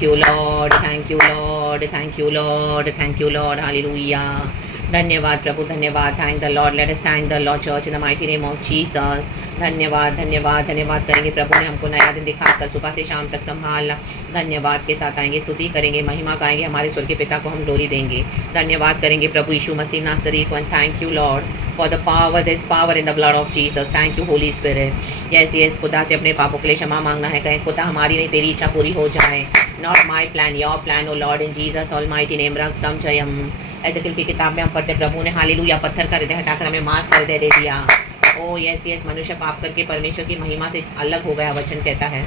you, Lord. Thank you, Lord. Thank you, Lord. Thank you, Lord. Hallelujah. धन्यवाद प्रभु, धन्यवाद. Thank the Lord. Let us thank the Lord church in the mighty name of Jesus. धन्यवाद, धन्यवाद, धन्यवाद करेंगे. प्रभु ने हमको नया दिन दिखा कर सुबह से शाम तक संभाला. धन्यवाद के साथ आएंगे, स्तुति करेंगे, महिमा गाएंगे, हमारे स्वर्गीय पिता को हम ग्लोरी देंगे. धन्यवाद करेंगे प्रभु यीशु मसीह नासरी को. And thank you Lord for the power. This power in the blood of Jesus. Thank you Holi spirit. Yes yes, खुदा से अपने पापों के लिए क्षमा मांगना है. कहें खुदा हमारी नहीं तेरी इच्छा पूरी हो जाए. Not my plan, your plan O Lord in Jesus almighty name. रक्तम जयम. एजकिल की किताब में हम पढ़ते प्रभु ने हालेलुया पत्थर का हृदय हटाकर हमें मांस का हृदय दे दिया. ओ यस यस, मनुष्य पाप करके परमेश्वर की महिमा से अलग हो गया, वचन कहता है.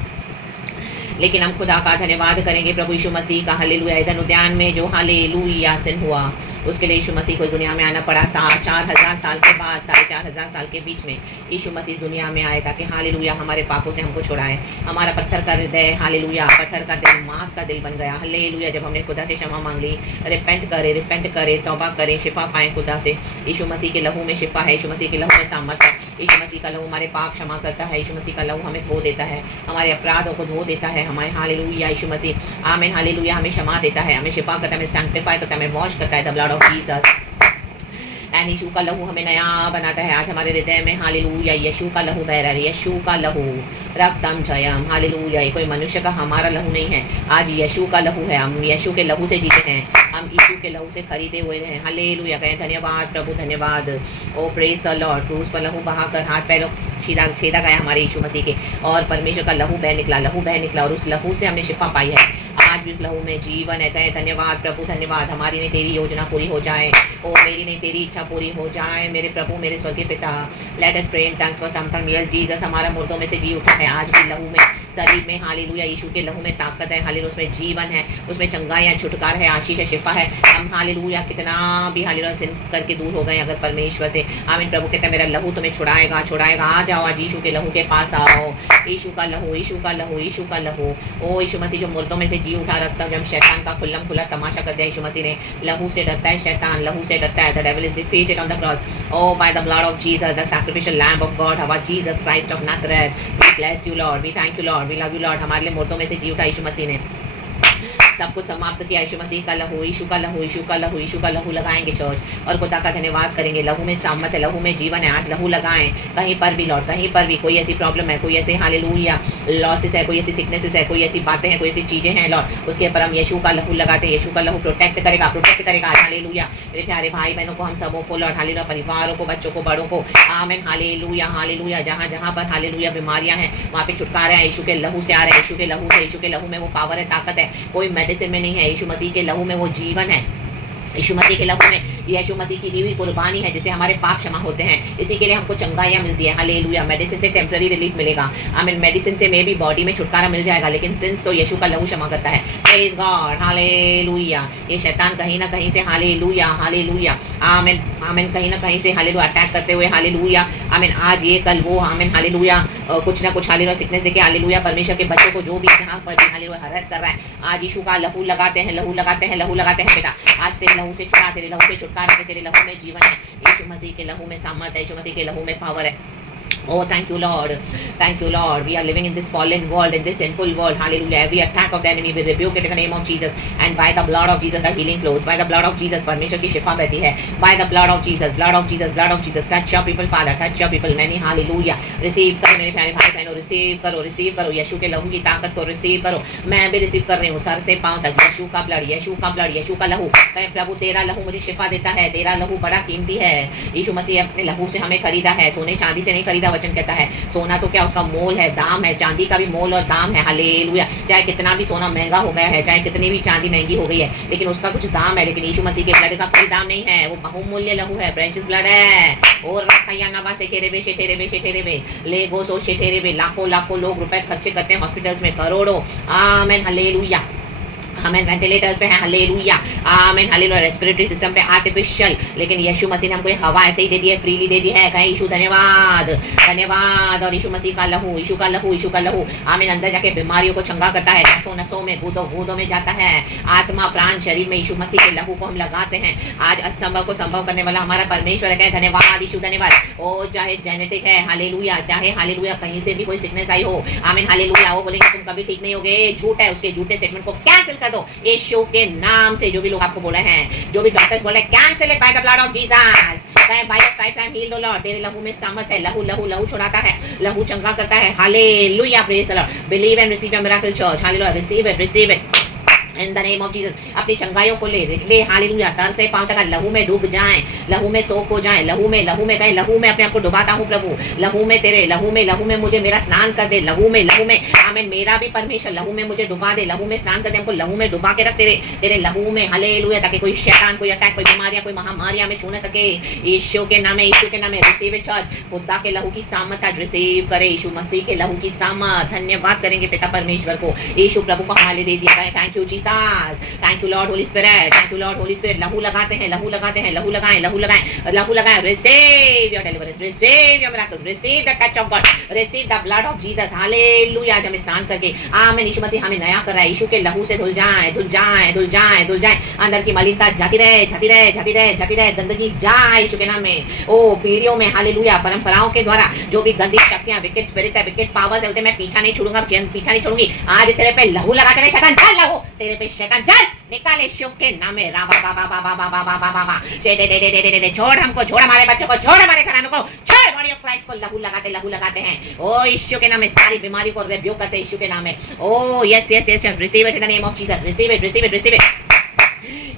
लेकिन हम खुदा का धन्यवाद करेंगे प्रभु यीशु मसीह का. हालेलुया. ईदन उद्यान में जो हालेलुया सिन हुआ, उसके लिए यीशु मसीह को इस दुनिया में आना पड़ा. 4,000 साल के बाद, 4,500 साल के बीच में यीशु मसीह इस दुनिया में आए ताकि हालेलुया हमारे पापों से हमको छुड़ाए. हमारा पत्थर का हृदय, हालेलुया पत्थर का दिल मांस का दिल बन गया. हालेलुया. जब हमने खुदा से क्षमा मांग ली, रिपेंट करे, तौबा करें, शिफा पाएं खुदा से. यीशु मसीह के लहू में शिफा है. यीशु मसीह के लहू में सामर्थ्य है. यीशु मसीह का लहू हमारे पाप क्षमा करता है. यीशु मसीह का लहू हमें धो देता है, हमारे अपराधों को धो देता है. हमारे हालेलुया यीशु मसीह आमीन हालेलुया हमें क्षमा देता है, हमें शिफा करता है, हमें सैंक्टिफाई करता है, हमें वॉश करता है. The blood of Jesus. And यीशु का लहू हमें नया बनाता है. आज हमारे हृदय में हालेलुया यीशु का लहू बह रहा है. यीशु का लहू रक्तम जयम. हालेलुया. कोई मनुष्य का हमारा लहू नहीं है, आज यीशु का लहू है. हम यीशु के लहू से जीते हैं, हम यीशु के लहू से खरीदे हुए हैं. हालेलुया. कहें धन्यवाद प्रभु, धन्यवाद. ओ प्रेज द लॉर्ड. क्रूस पर लहू बहाकर हाथ पैरों छेदा गया हमारे यीशु मसीह के, और परमेश्वर का लहू बह निकला, और उस लहू से हमने शिफा पाई है. आज भी उस लहू में जीवन है. कहें धन्यवाद प्रभु, धन्यवाद. हमारी नहीं तेरी योजना पूरी हो जाए. ओ मेरी नहीं तेरी इच्छा पूरी हो जाए. मेरे प्रभु, मेरे स्वर्गीय पिता. Let us pray in tongues for some time. Yes Jesus. हमारा मुर्दों में से जी उठा है आज भी लहू में, शरीर में. हालेलुया. यीशु के लहू में ताकत है. हालेलुया. उसमें जीवन है, उसमें चंगाई है, छुटकार है, आशीष है, शिफा है. हम हालेलुया कितना भी हालेलुया सिन करके दूर हो गए अगर परमेश्वर से. आमीन. प्रभु कहते हैं मेरा लहू तुम्हें छुड़ाएगा. आ जाओ आज यीशु के लहू के पास आओ. यीशु का लहू, यीशु का लहू, यीशु का लहू. ओ यीशु मसीह जो मुर्दों में से जी उठा रखता, जब शैतान का खुल्लम खुला तमाशा कर दिया यीशु मसीह ने. लहू से डरता है शैतान, लहू से डरता है. The devil is defeated on the cross. O by the blood of Jesus, the sacrificial lamb of God, our Jesus Christ of Nazareth. We bless you Lord, we thank you Lord, we love you Lord. हमारे लिए मुर्दों में से जी उठा यीशु मसीह ने, सब कुछ समाप्त किया. यीशु मसीह का लहू, यीशु का लहू, यीशु का लहू, यीशु का लहू लगाएंगे चर्च, और खुदा का धन्यवाद करेंगे. लहू में सामर्थ है, लहू में जीवन है. आज लहू लगाएं कहीं पर भी लॉर्ड, कहीं पर भी कोई ऐसी प्रॉब्लम है, कोई ऐसे हालेलुया लॉसेस है, कोई ऐसी सिकनेसेस है, कोई ऐसी बातें हैं, कोई ऐसी चीज़ें हैं लॉर्ड, उसके ऊपर हम यीशु का लहू लगाते हैं. यीशु का लहू प्रोटेक्ट करेगा आज. हालेलुया. मेरे प्यारे भाई बहनों को, हम सबों को लॉर्ड, हालेलुया परिवारों को, बच्चों को, बड़ों को. आमीन. Hallelujah hallelujah. जहाँ जहाँ पर हालेलुया बीमारियाँ हैं वहाँ पे छुटकारा है. यीशु के लहू से आ रहे हैं, यीशु के लहू से. यीशु के लहू में वो पावर है, ताकत है, कोई मेडिसिन में नहीं है. यीशु मसीह के लहू में वो जीवन है. यीशु मसीह के लहू में यीशु मसीह की दी हुई कुर्बानी है, जिससे हमारे पाप क्षमा होते हैं. इसी के लिए हमको चंगाइयाँ मिलती है. हालेलुया. मेडिसिन से टेम्पररी रिलीफ मिलेगा. आमीन. मेडिसिन से मे भी बॉडी में छुटकारा मिल जाएगा, लेकिन सिंस तो यीशु का लहू क्षमा करता है. Praise God. हालेलुया. ये शैतान कहीं ना कहीं से हालेलुया हालेलुया आमीन आमीन कहीं ना कहीं से हालेलुया अटैक करते हुए हालेलुया आमीन आज ये कल वो आमीन हालेलुया कुछ ना कुछ हालेलुया सिकनेस देके हालेलुया परमेश्वर के बच्चों को जो भी जहाँ पर भी हालेलुया हरास कर रहा है, आज यीशु का लहू लगाते हैं, लहू लगाते हैं, लहू लगाते हैं. बेटा आज तेरे लहू से छुड़ा, तेरे लहू से छुटकारा दे. तेरे लहू में जीवन है. यीशु मसीह के लहू में सामर्थ है. यीशु मसीह के लहू में पावर है. Oh, thank you, Lord. Thank you, Lord. We are living in this fallen world, in this sinful world. Hallelujah. Every attack of the enemy, we rebuke it in the name of Jesus. And by the blood of Jesus, the healing flows. By the blood of Jesus, परमेश्वर की शिफा बहती है. By the blood of Jesus, blood of Jesus, blood of Jesus. Touch your people, Father. Touch your people. Many hallelujah. Receive करो मेरे प्यारे भाई बहनों. receive करो यीशु के लहू की ताकत को receive करो. मैं भी रिसीव कर रही हूँ सर से पाँव तक. यीशु का ब्लड, यीशु का ब्लड, यीशु का लहू. कहे प्रभु तेरा लहू मुझे शिफा देता है. तेरा लहू बड़ा कीमती है. यीशु मसीह अपने लहू से हमें खरीदा है. सोने चांदी से नहीं खरीदा. वचन कहता है सोना तो क्या उसका मोल है, दाम है. चांदी का भी मोल और दाम है. हालेलुया. चाहे कितना भी सोना महंगा हो गया है, चाहे कितनी भी चांदी महंगी हो गई है, लेकिन उसका कुछ दाम है. लेकिन यीशु मसीह के ब्लड का कोई दाम नहीं है. वो बहुमूल्य लहू है, प्रेशियस ब्लड है. और रखैया नवा से तेरे बे ले गो सो शेटेरे बे. लाखों लाखों लोग रुपए खर्चे करते हैं हॉस्पिटल्स में, करोड़ों. आमीन हालेलुया. हमें वेंटिलेटर्स पे है, हालेलुया, आमीन, हालेलुया, रेस्पिरेटरी सिस्टम पे आर्टिफिशियल, लेकिन यीशु मसीह ने हमको हवा ऐसे ही दे दी है, फ्रीली दे दी है। कहीं यीशु धन्यवाद, धन्यवाद। और यीशु मसीह का लहू, यीशु का लहू, यीशु का लहू, आमीन, अंदर जाके बीमारियों को चंगा करता है, नसों नसों में, गूदों गूदों में जाता है, आत्मा प्राण शरीर में यीशु मसीह के लहू को हम लगाते हैं। आज असंभव को संभव करने वाला हमारा परमेश्वर है। धन्यवाद यीशु, धन्यवाद। ओ चाहे जेनेटिक है, हालेलुया, चाहे हालेलुया कहीं से भी कोई सिकनेस आई हो, आमीन, हालेलुया, वो बोलेंगे तुम कभी ठीक नहीं होगे, झूठ है, उसके झूठे स्टेटमेंट को कैंसिल कर दो यीशु के नाम से। जो भी लोग आपको बोले हैं, जो भी डॉक्टर्स बोले, cancel it by the blood of Jesus, by the stripes I am healed, O Lord. तेरे लहू में सामर्थ है, लहू लहू लहू छुड़ाता है, लहू चंगा करता है। Hallelujah, praise the Lord. Believe and receive your miracle church, hallelujah, receive it, receive it in the name of Jesus. अपनी चंगाइयों को ले हालेलुया, सर से पांव तक लहू में डूब जाएं, लहू में सोख हो जाएं, लहू में कहें, लहू में अपने आप को डुबाता हूं प्रभु, लहू में तेरे, लहू में मुझे मेरा स्नान कर दे, लहू में आमीन, मेरा भी परमेश्वर लहू में मुझे डुबा दे, लहू में स्नान कर दे, हमको लहू में डुबा के रख तेरे लहू में, हालेलुया, ताकि कोई शैतान, कोई अटैक, कोई बीमारियां, कोई महामारी हमें छू न सके। यीशु के नाम में, यीशु के नाम में, रिसीव इट चर्च। खुदा के लहू की सामर्थ आज रिसीव करे, यीशु मसीह के लहू की सामर्थ। धन्यवाद करेंगे पिता परमेश्वर को, यीशु प्रभु को हवाले दे दिया है। Thank you Jesus, thank you Lord Holi spirit, thank you Lord Holi spirit. लहू लगाते हैं, लहू लगाते हैं, लहू लगाएं, लहू लगाएं, लहू लगाएं। Receive your deliverance, receive your miracles, receive the touch of God, receive the blood of Jesus, hallelujah. आज हम स्नान करके, आमीन, यीशु मसीह हमें नया कर रहा है, यीशु के लहू से धुल जाएं, धुल जाएं, धुल जाएं, धुल जाएं। अंदर की मलिनता जाती रहे, जाती रहे, जाती रहे, जाती रहे, गंदगी जाए यीशु के नाम में। ओ पीढ़ियों में, हालेलुया, परंपराओं के द्वारा जो भी गंदी शक्तियां, विकेट स्पिरिट्स है, विकेट पावर्स है, मैं पीछा नहीं छोड़ूंगा, पीछा नहीं छोड़ूंगी। आज तेरे पे लहू लगाते रहे, शैतान चल, लहू तेरे पे शैतान चल, निकाले यीशु के नाम में। राबा बाबा बाबा बाबा बाबा बाबा दे छोड़ हमको, छोड़ हमारे बच्चों को, छोड़ हमारे घरानों को, छोड़ बॉडी ऑफ क्राइस्ट को। लहू लगाते हैं। ओ यीशु के नाम में सारी बीमारी को रिब्यूक करते हैं यीशु के नाम में। ओ yes yes yes, receive it in the name of Jesus, receive it, receive it, receive it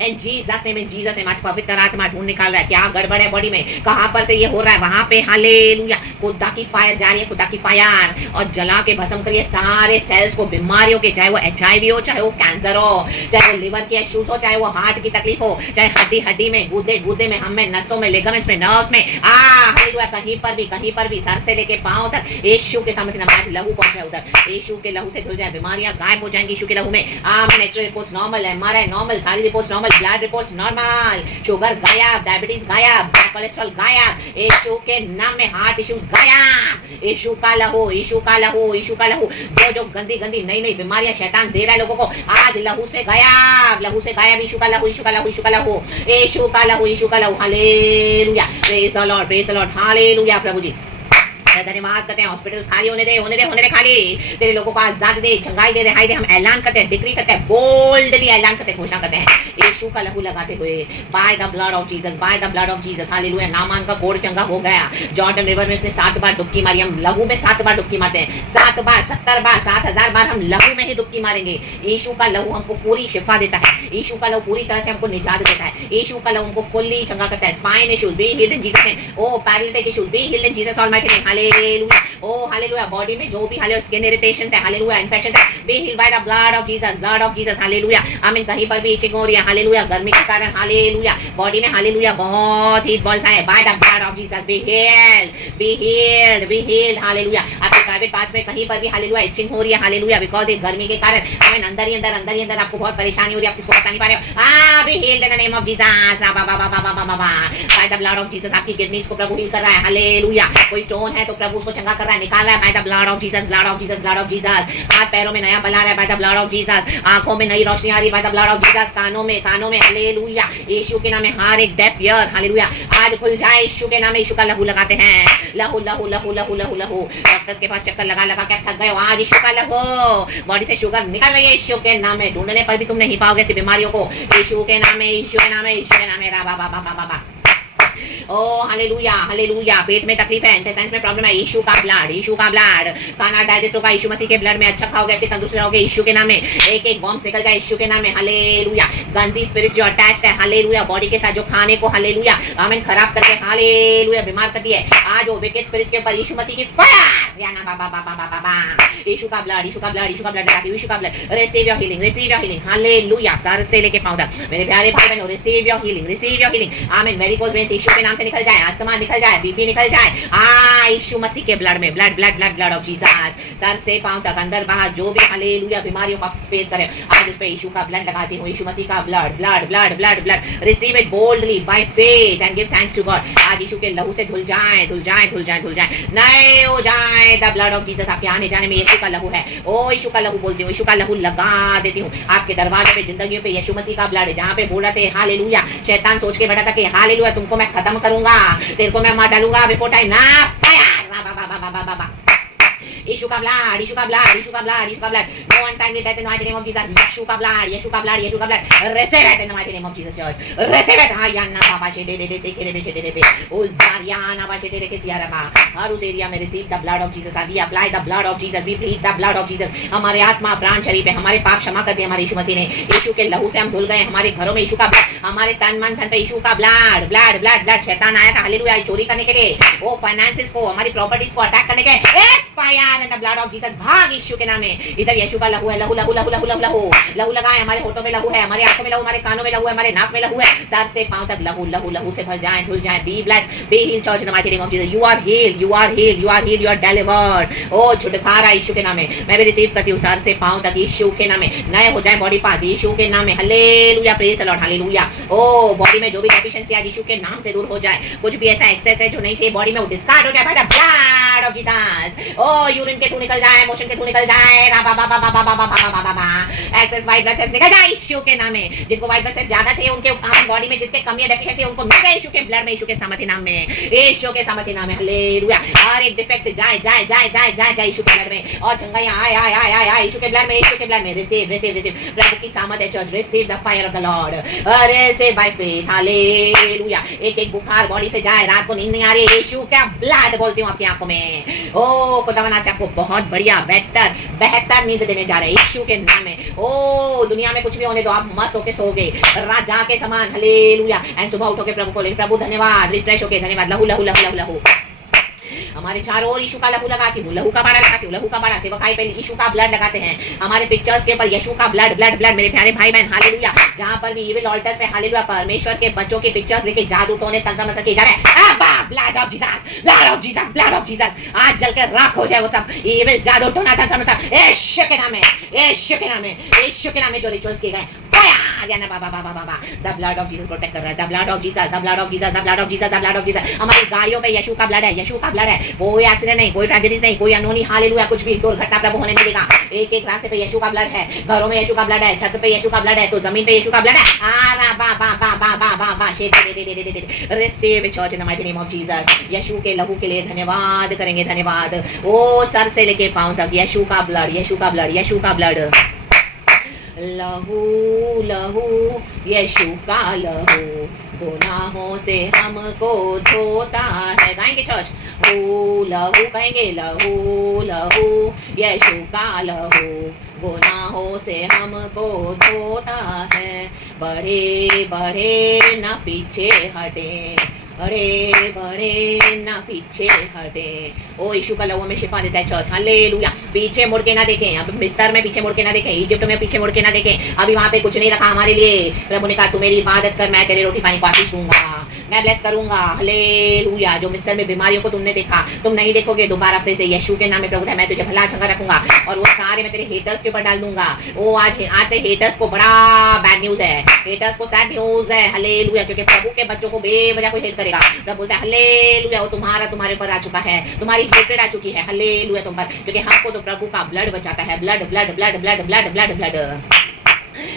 in Jesus name, in Jesus name. आज पवित्र आत्मा ढूंढ निकाल रहा है क्या गड़बड़ है बॉडी में, कहां पर से ये हो रहा है, वहां पे हालेलुया खुदा की फायर जा रही है, खुदा की फायर, और जला के भस्म करिए सारे सेल्स को, बीमारियों के, चाहे वो HIV हो, चाहे वो कैंसर हो, चाहे वो लिवर के इश्यूज हो, चाहे वो हार्ट की तकलीफ हो, चाहे हड्डी में, गुदे में, हम में, नसों में, लिगामेंट्स में, नर्व्स में, हालेलुया, कहीं पर भी सर से लेके पांव तक यीशु के सामने नमाज लहू पहुंचे उधर, यीशु के लहू से धुल जाए, बीमारियां गायब हो जाएंगी यीशु के लहू में। Natural reports normal, MRI normal, सारी reports normal, blood reports normal, sugar गायब, डायबिटीज गायब, कोलेस्ट्रॉल गायब, यीशु के नाम में हार्ट इश्यूज गायब, यीशु का लहू, यीशु का लहू, यीशु का लहू। जो गंदी नई बीमारियां शैतान दे रहा है लोगों को, आज लहू से गायब, लहू से गायब, यीशु का लहू, यीशु का लहू, यीशु का लहू, यीशु का लहू, यीशु का लहू। Hallelujah, praise the Lord, praise the Lord, hallelujah प्रभु जी। धन्यवाद करते हैं, हॉस्पिटल खाली होने दे खाली, तेरे लोगों को आजाद दे, चंगाई दे, रिहाई दे। हम ऐलान करते हैं, डिक्री करते हैं, बोल्डली ऐलान करते हैं, घोषणा करते हैं, यीशु का लहू लगाते हुए, bye the blood of Jesus, by the blood of Jesus, hallelujah. Naaman का कोढ़ चंगा हो गया, जॉर्डन रिवर में उसने 7 बार डुबकी मारी, हम लहू में 7 बार डुबकी मारते हैं, 7 बार, 70 बार, 7000 बार हम लहू में ही डुबकी मारेंगे। यीशु का लहू हमको पूरी शिफा देता है, यीशु का लहू पूरी तरह से हमको निजात देता है, यीशु का लहू हमको फुल्ली चंगा करता है। Spine issues be healed in Jesus name, O paralytic issues be healed in Jesus almighty name, hallelujah. O hallelujah, body में जो भी हालेलुया स्किन इरिटेशंस है, हालेलुया इन्फेक्शंस है, be healed by the blood of Jesus, blood of Jesus, hallelujah. Amen, कहीं पर भी etching हो रही है, हालेलुया, गर्मी के कारण, हालेलुया, बॉडी में, हालेलुया, बहुत हीट बॉल्स आए, bye the blood of Jesus, be healed, be healed, be healed, hallelujah. आपके प्राइवेट पार्ट्स में कहीं पर भी, हालेलुया, इचिंग हो रही है, हालेलुया, बिकॉज़ ये गर्मी के कारण, आमीन, अंदर ही अंदर आपको बहुत परेशानी हो रही है, आप किसको बता नहीं पा रहे हो, B healed in the name of Jesus, by the blood of Jesus. आपकी किडनीज को प्रभु हील कर रहा है, हालेलुया। कोई स्टोन है तो प्रभु उसको चंगा कर रहा है, निकाल रहा है, bye the blood of Jesus, blood of Jesus, blood of Jesus. हाथ पैरों में नया बल आ रहा है, bye the blood of Jesus. आंखों में नई रोशनी आ रही है, bye the blood of Jesus. कानों में, हालेलुया, यीशु के नाम में हर एक डेफ ईयर, हालेलुया, आज खुल जाए यीशु के नाम में। यीशु का लहू लगाते हैं, लहू लहू लहू लहू लहू लहू। डॉक्टर्स के पास चक्कर लगा क्या थक गए हो, आज यीशु का लहू, बॉडी से शुगर निकल रही है यीशु के नाम में। ढूंढने पर भी तुम नहीं पाओगे ऐसी बीमारियों को, यीशु के नाम में, यीशु के नाम में, यीशु के नाम में। रा बा ओ हालेलुया, हालेलुया। पेट में तकलीफ है, इंटेस्टाइन्स में प्रॉब्लम है, यीशु का ब्लड, यीशु का ब्लड। खाना डाइजेस्ट होगा यीशु मसीह के ब्लड में, अच्छा खाओगे, अच्छे तंदुरुस्त रहोगे यीशु के नाम में। एक वर्म्स निकल जाए यीशु के नाम में, हालेलुया। गंदी स्पिरिट जो अटैच्ड है, हालेलुया, बॉडी के साथ जो खाने को, हालेलुया, आमीन, खराब करके, हालेलुया, बीमार करती है, आज वो विकेट स्पिरिट्स के ऊपर यीशु मसीह की फायर, या ना बाबा, यीशु का ब्लड, यीशु का ब्लड, यीशु का ब्लड लगाती, यीशु का blood. Receive your healing, receive your healing, hallelujah. Sir से लेके पांव तक मेरे प्यारे भाई बहनों, receive your healing, receive your healing, आमीन। वेरिकोज वेन्स यीशु के नाम से निकल जाए, अस्थमा निकल जाए, बीपी निकल जाए। यीशु मसीह के ब्लड में, blood blood blood blood of Jesus, sir से पांव तक, अंदर बाहर जो भी हालेलुया बीमारियों को फेस करे, आज उस पे यीशु का ब्लड लगाती हूँ, यीशु मसीह का blood blood blood blood blood. Receive it boldly by faith and give thanks to God. आज यीशु के लहू से धुल जाए, धुल जाए, धुल जाए, धुल जाए, नए हो जाए। द ब्लड ऑफ जीसस आपके आने जाने में यीशु का लहू है। ओ यीशु का लहू बोलती हूँ, यीशु का लहू लगा देती हूँ आपके दरवाजे पे, जिंदगियों पे यीशु मसीह का ब्लड है। जहाँ पे बोल रहे थे हालेलुया, शैतान सोच के बैठा था कि हालेलुया तुमको मैं खत्म करूंगा, तेरे को मैं मार डालूंगा बिफोर टाइम, ना फायर, यीशु का ब्लड, यीशु का ब्लड, यीशु का ब्लड, यीशु का blood, no untimely death in the mighty name of Jesus. यीशु का ब्लड, यीशु का ब्लड, यीशु का blood, receive it in the mighty name of Jesus church, receive it. हां याना बाबा शे दे से के रे शे दे पे ओ जारियाना बा शे दे के सियारा बा, हर उस एरिया में receive the blood of Jesus. We apply the blood of Jesus, we plead the blood of Jesus. हमारे आत्मा प्राण शरीर पे हमारे पाप क्षमा कर दिए हमारे यीशु मसीह ने, यीशु के लहू से हम धुल गए। हमारे घरों में यीशु का ब्लड, हमारे तन मन धन पे यीशु का ब्लड ब्लड ब्लड ब्लड। शैतान आया था हालेलुया चोरी करने के लिए, वो फाइनेंसेस को, हमारी प्रॉपर्टीज को अटैक करने के, fire in the blood of Jesus, भाग यीशु के नाम में। इधर यीशु का लहू है, लहू लहू लहू लहू लहू लहू लहू लगाए। हमारे होठों में लहू है, हमारे आंखों में लहू, हमारे कानों में लहू है, हमारे नाक में लहू है, सर से पांव तक लहू लहू लहू से भर जाए, धुल जाए। Be bless, be heal church in the mighty name of Jesus. You are healed, you are healed, you are healed, you are delivered. ओ छुटकारा यीशु के नाम में मैं भी रिसीव करती हूँ, सर से पांव तक यीशु के नाम में नए हो जाए बॉडी पार्ट्स यीशु के नाम में। Hallelujah, praise the Lord, hallelujah. O body में जो भी डेफिशिएंसी है यीशु के नाम से दूर हो जाए। कुछ भी ऐसा एक्सेस है जो नहीं चाहिए बॉडी में, वो डिस्कार्ड हो जाए by the blood of Jesus. O urine के थ्रू निकल जाए, मोशन के थ्रू निकल जाए, एक्सेस व्हाइट ब्लड सेल्स निकल जाए यीशु के नाम में। जिनको व्हाइट ब्लड सेल्स ज्यादा चाहिए, उनके बॉडी में जिसके कमी है, डेफिशिएंसी, उनको मिल जाए यीशु के ब्लड में, यीशु के सामर्थ्य नाम में, यीशु के सामर्थ्य नाम में। हालेलुया, हर एक डिफेक्ट जाए जाए जाए जाए जाए जाए यीशु के ब्लड में, और चंगाई आए आए आए आए आए यीशु के ब्लड में, यीशु के ब्लड में। रिसीव रिसीव रिसीव प्रभु की सामर्थ्य church, receive the fire of the Lord, receive by faith. Hallelujah, एक एक बुखार बॉडी से जाए, रात को नींद नहीं आ रही, यीशु का ब्लड बोलती हूँ आपकी आंखों में। ओ खुदावंद से आपको बहुत बढ़िया बेहतर बेहतर नींद देने जा रहे हैं यीशु के नाम में। ओ दुनिया में कुछ भी होने दो, आप मस्त होके सोओगे राजा के समान। हालेलुया, एंड सुबह उठोगे प्रभु को लेके, प्रभु धन्यवाद, रिफ्रेश होके धन्यवाद। लहू लहू लहू लहू लहू हमारे चारों ओर यीशु का लहू लगाती हूँ, लहू का बाड़ा लगाती हूँ, लहू का बाड़ा। सेवकाई पे यीशु का ब्लड लगाते हैं, हमारे पिक्चर्स के ऊपर यीशु का ब्लड ब्लड ब्लड। मेरे प्यारे भाई बहन हालेलुया, जहाँ पर भी इविल ऑल्टर्स पे हालेलुया परमेश्वर के बच्चों की पिक्चर्स लेके जादू टोने तंत्र मंत्र किए जा रहे हैं, blood of Jesus, blood of Jesus, blood of Jesus. आज जल के राख हो जाए वो सब इविल जादू टोना तंत्र मंत्र, यीशु के नाम में, यीशु के नाम में, यीशु के नाम में जो रिचुअल्स किए गए, fire Yana Baba Baba Baba. The blood of Jesus protect कर रहा है, the blood of Jesus, the blood of Jesus, the blood of Jesus, the blood of Jesus. हमारी गाड़ियों पे यीशु का ब्लड है, यीशु का ब्लड है। कोई एक्सीडेंट नहीं, कोई ट्रेजेडीज नहीं, कोई अनहोनी हालेलुया कुछ भी दुर्घटना प्रभु होने नहीं देगा। एक एक रास्ते पे यीशु का ब्लड है, घरों में यीशु का ब्लड है, छत पे यीशु का ब्लड है, तो जमीन पे यीशु का ब्लड है। आला बा बा बा बा बा बा बा शे दे दे दे दे दे। Receive church in the mighty name of Jesus. यीशु के लहू के लिए धन्यवाद करेंगे, धन्यवाद। ओ सर से लेके पांव तक यीशु का ब्लड, यीशु का ब्लड, यीशु का ब्लड। लहू लहू यीशु का लहू गुनाहों से हमको धोता है। गाएंगे चर्च, ओ लहू कहेंगे, लहू लहू यीशु का लहू गुनाहों से हमको धोता है। बढ़े बढ़े ना पीछे हटे, बड़े बड़े ना पीछे हटे। ओ यीशु का लहू में शिफा देता है चर्च, हालेलुया। पीछे मुड़ के ना देखें, अब मिस्र में पीछे मुड़ के ना देखें, इजिप्ट में पीछे मुड़ के ना देखें। अभी वहां पे कुछ नहीं रखा हमारे लिए। प्रभु ने कहा तू मेरी इबादत कर, मैं तेरे रोटी पानी को आशीष दूंगा, मैं ब्लेस करूंगा। हालेलुया। जो मिस्र में बीमारियों को तुमने देखा, तुम नहीं देखोगे दोबारा फिर से। यीशु के नाम में प्रभु है, मैं तुझे भला चंगा रखूंगा, और वो सारे मैं तेरे हेटर्स के ऊपर डाल दूंगा। ओ आज से हेटर्स को बड़ा बैड न्यूज है, हेटर्स को सैड न्यूज है। हालेलुया, क्योंकि प्रभु के बच्चों को बेवजह कोई हेट करेगा। प्रभु बोलता है हालेलुया, वो तुम्हारे ऊपर आ चुका है, तुम्हारी हेट्रेड आ चुकी है। हालेलुया तुम पर, क्योंकि हमको तो प्रभु का ब्लड बचाता है। Blood blood blood blood blood blood blood.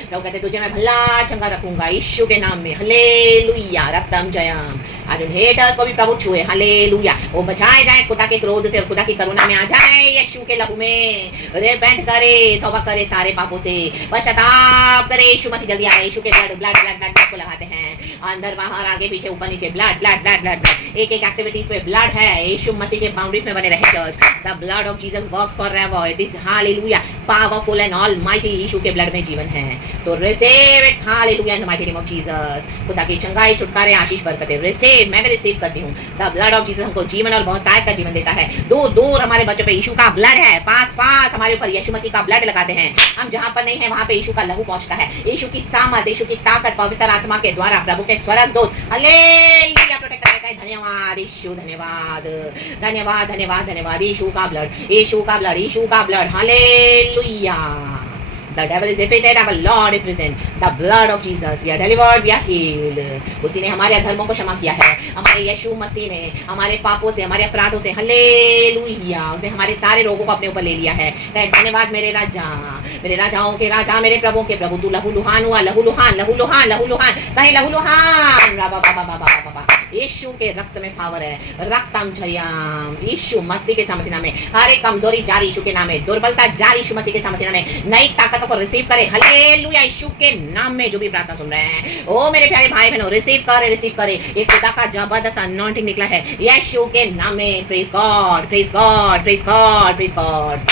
प्रभु कहते तुझे मैं भला चंगा रखूंगा यीशु के नाम में। हालेलुया, रक्तम जयम। आज उन हेटर्स को भी प्रभु छुए, हालेलुया। वो बचाए जाए खुदा के क्रोध से और खुदा की करुणा में आ जाए यीशु के लहू में। रिपेंट करे, तौबा करे सारे पापों से, पश्चाताप करे। यीशु मसीह जल्दी आए। यीशु के ब्लड ब्लड ब्लड ब्लड को लगाते हैं, अंदर बाहर आगे पीछे ऊपर नीचे, ब्लड ब्लड ब्लड ब्लड। एक एक एक्टिविटीज पे ब्लड है। यीशु मसीह के बाउंड्रीज में बने रहे church. The blood of Jesus works forever, it is hallelujah powerful and almighty. यीशु के ब्लड में जीवन है, तो receive it hallelujah in the mighty name of Jesus. खुदा की चंगाई, छुटकारे, आशीष, बरकतें रिसीव रिसीव, मैं भी रिसीव करती हूँ। द ब्लड ऑफ जीसस हमको जीवन और बहुतायत का जीवन देता है। दूर दूर हमारे बच्चों पे यीशु का ब्लड है, पास पास हमारे ऊपर यीशु मसीह का ब्लड लगाते हैं। हम जहाँ पर नहीं है वहाँ पे यीशु का लहू पहुँचता है। यीशु की सामर्थ, यीशु की ताकत पवित्र आत्मा के द्वारा प्रभु के स्वर्गदूत हालेलुया प्रोटेक्ट करने का धन्यवाद यीशु, धन्यवाद धन्यवाद धन्यवाद धन्यवाद। यीशु का ब्लड, यीशु का ब्लड, यीशु का blood, hallelujah. The devil is defeated, our Lord is risen. The blood of Jesus, we are delivered, we are healed. उसी ने हमारे अधर्मों को क्षमा किया है, हमारे यीशु मसीह ने हमारे पापों से, हमारे अपराधों से, हालेलुया, उसने हमारे सारे रोगों को अपने ऊपर ले लिया है। कहे धन्यवाद मेरे राजा, मेरे राजाओं के राजा, मेरे प्रभु के प्रभु, तू लहू लुहान हुआ, लहू लुहान, लहू लुहान, लहू लुहान, कहे लहू लुहान। यीशु के रक्त में पावर है, रक्तम झरियाम, यीशु मसीह के सामर्थ्य नाम में हर एक कमजोरी जारी यीशु के नाम में, दुर्बलता जारी यीशु मसीह के सामर्थ्य नाम में, नई ताकतों को रिसीव करे हालेलुया यीशु के नाम में। जो भी प्रार्थना सुन रहे हैं, ओ मेरे प्यारे भाई बहनों, रिसीव करे। एक खुदा का जबरदस्त अनॉइंटिंग निकला है यीशु के नाम में। Praise God, praise God, praise God, praise God.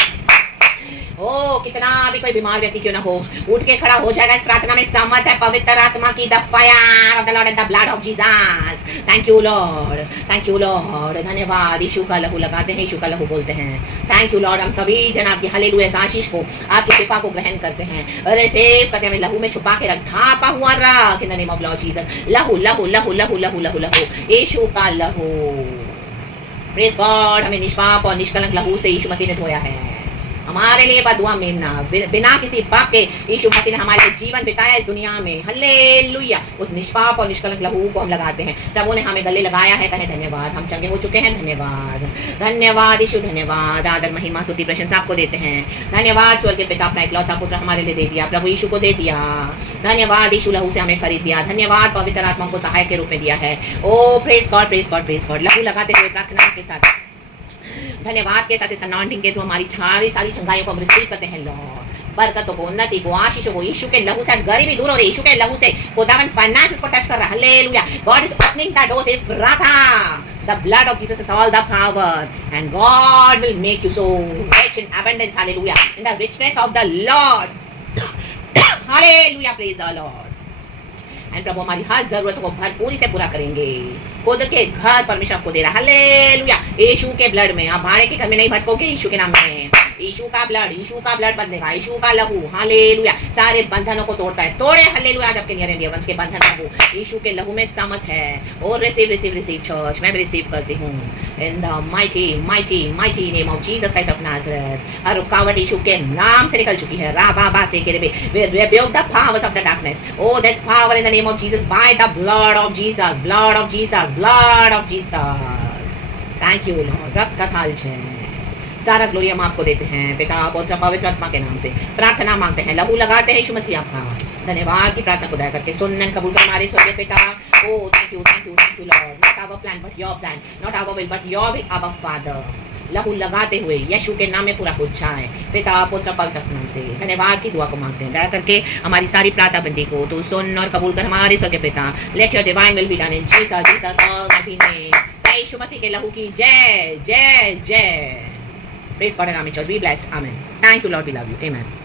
ओ कितना भी कोई बीमार व्यक्ति क्यों ना हो, उठ के खड़ा हो जाएगा। इस प्रार्थना में सामर्थ है पवित्र आत्मा की। The fire of the Lord and the blood of Jesus. Thank you Lord, thank you Lord, धन्यवाद। यीशु का लहू लगाते हैं, यीशु का लहू बोलते हैं। Thank you Lord. हम सभी जन आपकी हालेलुया आशीष को, आपकी कृपा को ग्रहण करते हैं, रिसीव करते हैं। लहू में छुपा के रख, ढापा हुआ रख इन the name of Lord Jesus. लहू लहू लहू लहू लहू लहू लहू, यीशु का लहू। Praise God. हमें निष्पाप और निष्कलंक लहू से यीशु मसीह ने धोया है। हमारे लिए बदुआ मेमना, बिना किसी पाप के यीशु मसीह ने हमारे लिए जीवन बिताया इस दुनिया में। हालेलुया। उस निष्पाप और निष्कलंक लहू को हम लगाते हैं। प्रभु ने हमें गले लगाया है, कहे धन्यवाद। हम चंगे हो चुके हैं, धन्यवाद धन्यवाद यीशु, धन्यवाद। आदर महिमा स्तुति प्रशंसा आपको देते हैं। धन्यवाद स्वर्ग के पिता, अपना इकलौता पुत्र हमारे लिए दे दिया, प्रभु यीशु को दे दिया। धन्यवाद यीशु लहू से हमें खरीद दिया। धन्यवाद पवित्र आत्मा को सहायक के रूप में दिया है। O praise God, praise God, praise God. लहू लगाते हुए प्रार्थना के साथ, धन्यवाद के साथ इस अनॉइंटिंग के थ्रू हमारी सारी चंगाइयों को हम रिसीव करते हैं लॉर्ड। बरकतों को, उन्नति को, आशीषों को यीशु के लहू से। आज गरीबी दूर हो रही है यीशु के लहू से। खुदावन फाइनेंस को टच कर रहा है। Hallelujah. God is opening the doors Ephrata. The blood of Jesus is all the power, and God will make you so rich in abundance. Hallelujah. In the richness of the Lord. Hallelujah. Praise the Lord. And प्रभु हमारी हर जरूरतों को भरपूरी से पूरा करेंगे। खुद के घर परमेश्वर आपको दे रहा है। हालेलुया। यीशु के ब्लड में आप भाड़े के घर में नहीं भटकोगे। यीशु के नाम में यीशु का ब्लड बदलेगा, यीशु का लहू। हालेलुया। सारे बंधनों को तोड़ता है, तोड़े हालेलुया। जबकि नियर इंडिया वंश के बंधन प्रभु यीशु के लहू में सामर्थ है। और रिसीव रिसीव रिसीव चर्च, मैं भी रिसीव करती हूँ in the mighty mighty mighty name of Jesus Christ of Nazareth. हर रुकावट यीशु के नाम से निकल चुकी है। राबा से के we rebuke the powers of the darkness. O this power in the name of Jesus, by the blood of Jesus, blood of Jesus, blood of Jesus. Thank you Lord. रक्त का थाल है, सारा ग्लोरी हम आपको देते हैं पिता पुत्र पवित्र आत्मा के नाम से प्रार्थना मांगते हैं। लहू लगाते हैं यीशु मसीह आपका। धन्यवाद की प्रार्थना को दया करके सुनन कबूल कर हमारे स्वर्गीय पिता। Oh thank you Lord. Not our plan but your plan, not our will but your will, our Father. लहू लगाते हुए यीशु के नाम में पूरा हो जाए पिता पुत्र पवित्र नाम से। धन्यवाद की दुआ को मांगते हैं। दया करके हमारी सारी प्रार्थना बंदी को तू सुन और कबूल कर हमारे स्वर्गीय पिता। Let your divine will be done in Jesus Jesus almighty name. Yeshu Masih के लहू की जय जय जय। Praise God and amen. Church be blessed. Amen. Thank you Lord, we love you. आमीन।